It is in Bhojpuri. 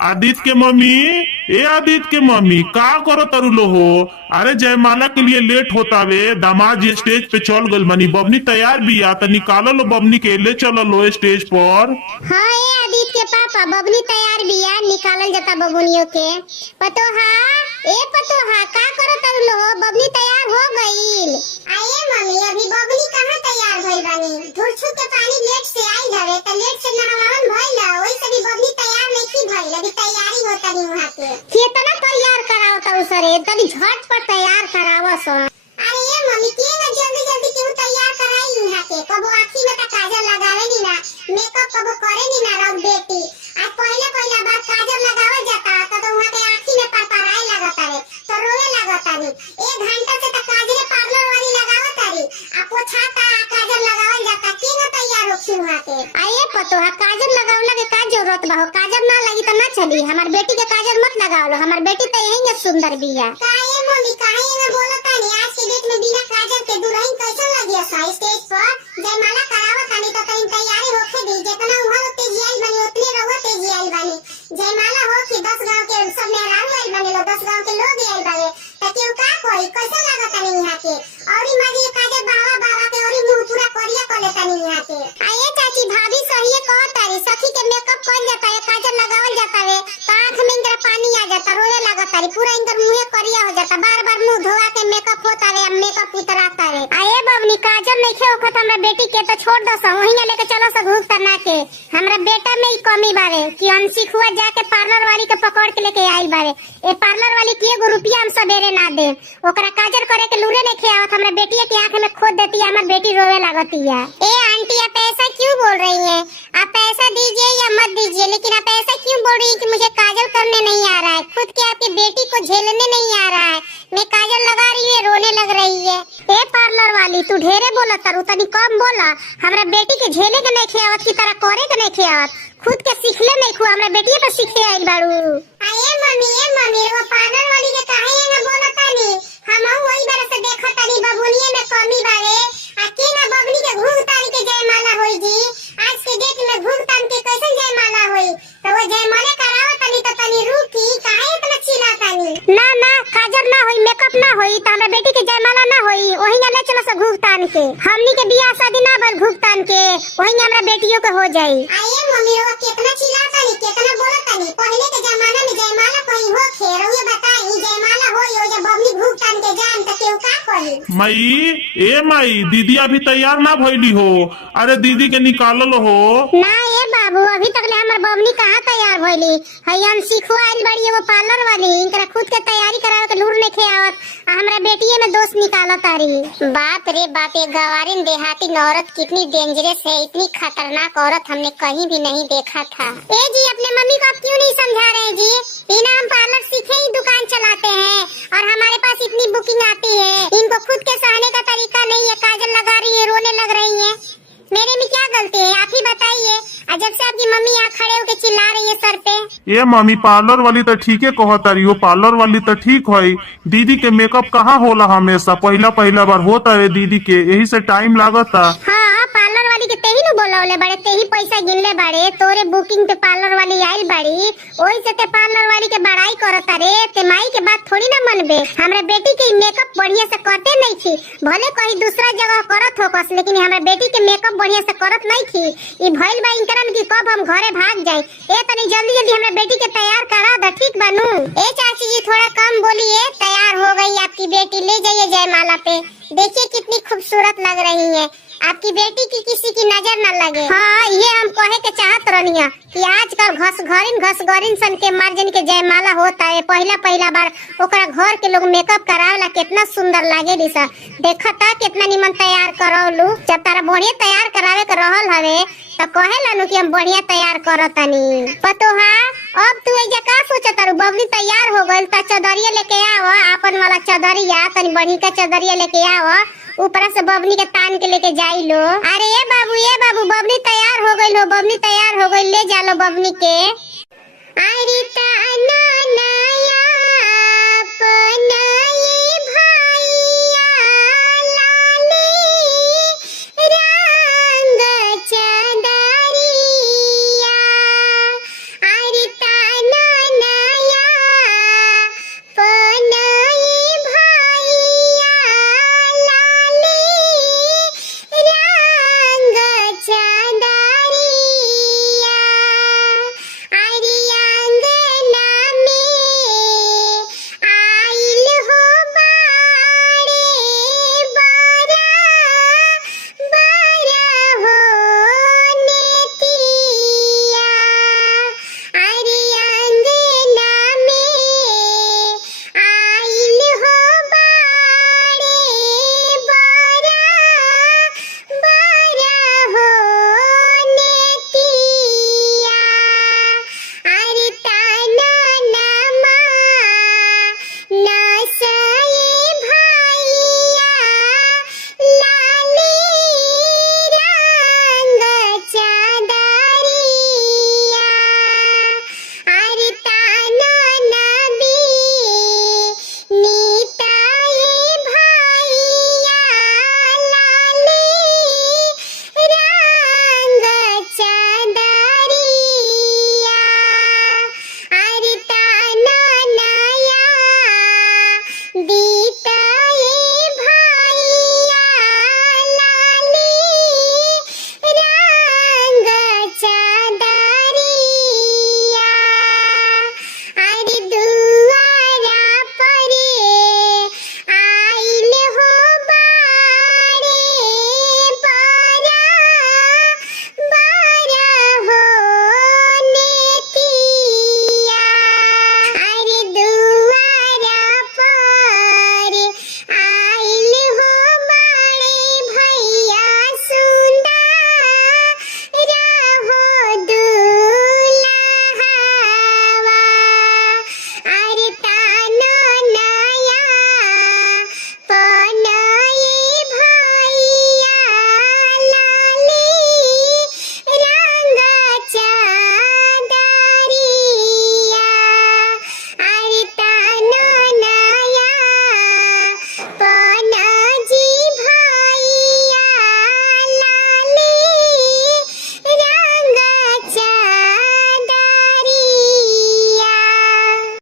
आदित्य के मम्मी, ए आदित्य के मम्मी का करो तरु लो हो? अरे जयमाला के लिए लेट होता वे, दामाद जी स्टेज पे चल गल मनी, बबनी तैयार भी आ, तो निकालो लो बबनी के, ले चलो लो स्टेज पर। हाँ ए आदित्य के पापा, बबनी तैयार भी आ, निकालल जाता बबुनियों के। पतोहा, ए पतोहा का करो तरु लो, बबनी तैयार हो गईल? आये मम्मी, अभी बबनी कहाँ तैयार भइल बानी। धुरछू के पानी लेट से आई हवे, त लेट से नहावन भइल, ओई से भी बबनी तैयार नहीं भइल, अभी तैयारी होता नी वहां के। कितना तैयार कराओ ताऊ सरे, तनी झटपट तैयार करावो सो। अरे ये मम्मी के ना जल्दी जल्दी क्यों तैयार कराई वहां के? कबो आँखी में त काजल लगावे नी ना, मेकअप कबो करे नी ना रब बेटी। आज पहले पहला बार काजल लगावे जाता तो वहां के आँखी में परपराए लगता रे, तो रोवे लगता नी। 1 घंटा से त काजल पार्लर वाली लगावत तारी, आ पोछाता काजल लगावल जाता, के ना तैयार होखी वहां के। आये पतोहा, काजल लगावला के का जरूरत बा हो? काजल ना लगी तो ना चली। हमार बेटी के काजल मत लगावलो, हमार बेटी तो यही सुंदर बिया। काहे मम्मी, काहे में बोलता नी? आज के डेट में बिना काजल के दुल्हन कैसे लगी सा स्टेज पर? जयमाला करावत तानी तो तनी तैयारी होखे दी, जितना उहर तेजी आइल बनी उतने रहुआ तेजी आइल बनी। जयमाला हो कि 10 गांव के सब मेहरारू आइल बने लो, 10 गांव के लोग आइल बने, त केहू का कोई कैसे लागत तानी यहां के? औरी माजी काजल बाबा बाबा के औरी मुंह पूरा करिया कर लेता नी यहां के। आये चाची, भाभी सही कहत तारी, सखी के मेकअप कर जाता है, काजल लगावल जाता है, तो आंख में इंद्र पानी आ जाता, रोने लगता है, पूरा इंद्र मुंह करिया हो जाता, बार बार मुंह धोवा के मेकअप होता है, अब मेकअप उतराता है। आये बबनी, काजल नहीं खे ओखत हमरा बेटी के, तो छोड़ दो सा, वहीं लेके चलो सा घूस करना के। हमरा बेटा में ही कमी बारे कि अनसिख हुआ जाके पार्लर वाली के पकड़ के लेके आई बारे। ए पार्लर वाली की 1 रुपया हम सबेरे ना दे, ओकरा काजल करे के लूरे नहीं खे आवत, हमरा बेटी के आंख में खोद देती है, हमार बेटी रोवे लगती है। ए आंटी, आप ऐसा क्यों बोल रही हैं? आप पैसा दीजिए या मत दीजिए, लेकिन आप ऐसा क्यों बोल रही हैं कि मुझे काजल करने नहीं आ रहा है? खुद के आपकी बेटी को झेलने नहीं आ रहा है, मैं काजल लगा रही है, रोने लग रही है। ए पार्लर वाली, तू ढेरे बोला तारू, तनी कम बोला। हमरा बेटी के झेले के नहीं खियावत की तरह करे के नहीं खियावत, खुद के सीखले नहीं खु, हमरा बेटी पे सीखे आइल बाड़ू। आये मम्मी वो पार्लर वाली के काहे ना बोलता नी? हम वही बार से देखत तानी बबुनिए में कमी बारे, आ के ना बबनी के घूंघ तारी के जयमाला होई जी। आज के डेट में घूंघ तान के कैसे जयमाला होई? तो वो जयमाला करावत तानी तो तनी रुकी, काहे इतना चिल्लातानी? ना ना, काजल ना होई, मेकअप ना होई, तो हमरा बेटी के जयमाला ना होई, वही ना ले चलो से घूंघ तान के। हमनी के बियाह शादी ना भइल घूंघ तान के, वही हमरा बेटियों के हो जाई। आये मम्मी, वो कितना चिल्लातानी, कितना बोलतानी? पहले के जमाना में जयमाला कहीं हो खे, रहुए बताई जयमाला होई हो जब बबनी घूंघ तान के जान त केहू का कही? मई, ए मई, दीदी अभी तैयार ना भइली हो? अरे दीदी के निकालो लो हो। ना ये बाबू, अभी तक ले हमर बबनी कहाँ तैयार भइली? हयन सिखवा आइल बड़ी एगो पार्लर वाली, इनकरा खुद के तैयारी करावे के लूर नहीं खे आवत, आ हमरा बेटिए में दोस्त निकालत तारी। बाप रे बाप, ये गवारिन देहाती औरत कितनी डेंजरस है, इतनी खतरनाक औरत हमने कहीं भी नहीं देखा था। ए जी, अपने मम्मी को आप क्यों नहीं समझा रहे जी? बिना हम पार्लर सीखे ही दुकान चलाते हैं, और हमारे पास इतनी बुकिंग आती है, इनको खुद के सहने का तरीका नहीं है, काजल लगा रही है, रोने लग रही है, मेरे में क्या गलती है? आप ही बताइए। जब से आपकी मम्मी यहाँ खड़े होके चिल्ला रही है सर पे। ए मम्मी, पार्लर वाली तो ठीके कहत तारी हो, पार्लर वाली तो ठीक है, दीदी के मेकअप कहाँ होला हमेशा, पहला बार होता है दीदी के, यही से टाइम लागता। हाँ, पार्लर वाली के तेही न बोलौले बड़े, तेही पैसा गिनले बड़े, तोरे बुकिंग पे पार्लर वाली आइल बड़ी, ओही से ते पार्लर वाली के बड़ाई करता रे, ते माई के बात थोड़ी ना मनबे। हमरा बेटी के मेकअप बढ़िया से करते नहीं थी, भले कहीं दूसरा जगह करत होकस, लेकिन हमरा बेटी के मेकअप बढ़िया से करत नहीं थी। ई भइल बा इनकरन की कब हम घरे भाग जाए। ए तनी जल्दी जल्दी हमरा बेटी के तैयार करा द, ठीक बानू? ए चाची जी, थोड़ा कम बोलिए। तैयार हो गई आपकी बेटी, ले जाइए जयमाला पे, देखिए कितनी खूबसूरत लग रही है, आपकी बेटी की किसी की नजर न लगे। हाँ, ये हम कहे के चाहत रहनिया कि आजकल घस गौरिन सन के मर्जन के जयमाला होता है, पहला बार ओकरा घर के लोग मेकअप करावला, कितना सुंदर लागे दिसा। देखा था कितना निमन तैयार करौलू, जब तारा बढ़िया तैयार करावे के रहल हवे तो कहेला नु कि हम बढ़िया तैयार करतानी। पतोहा, अब तू एजा का सोचत तारू? बबली तैयार हो गइल त चदरिया लेके आव, आपन वाला चदरिया, तनी बढ़िया का चदरिया लेके आव, ऊपर से बबनी के तान के लेके जाई लो। अरे ये बाबू बबनी तैयार हो गई लो, बबनी तैयार हो गई, ले जा लो बबनी के।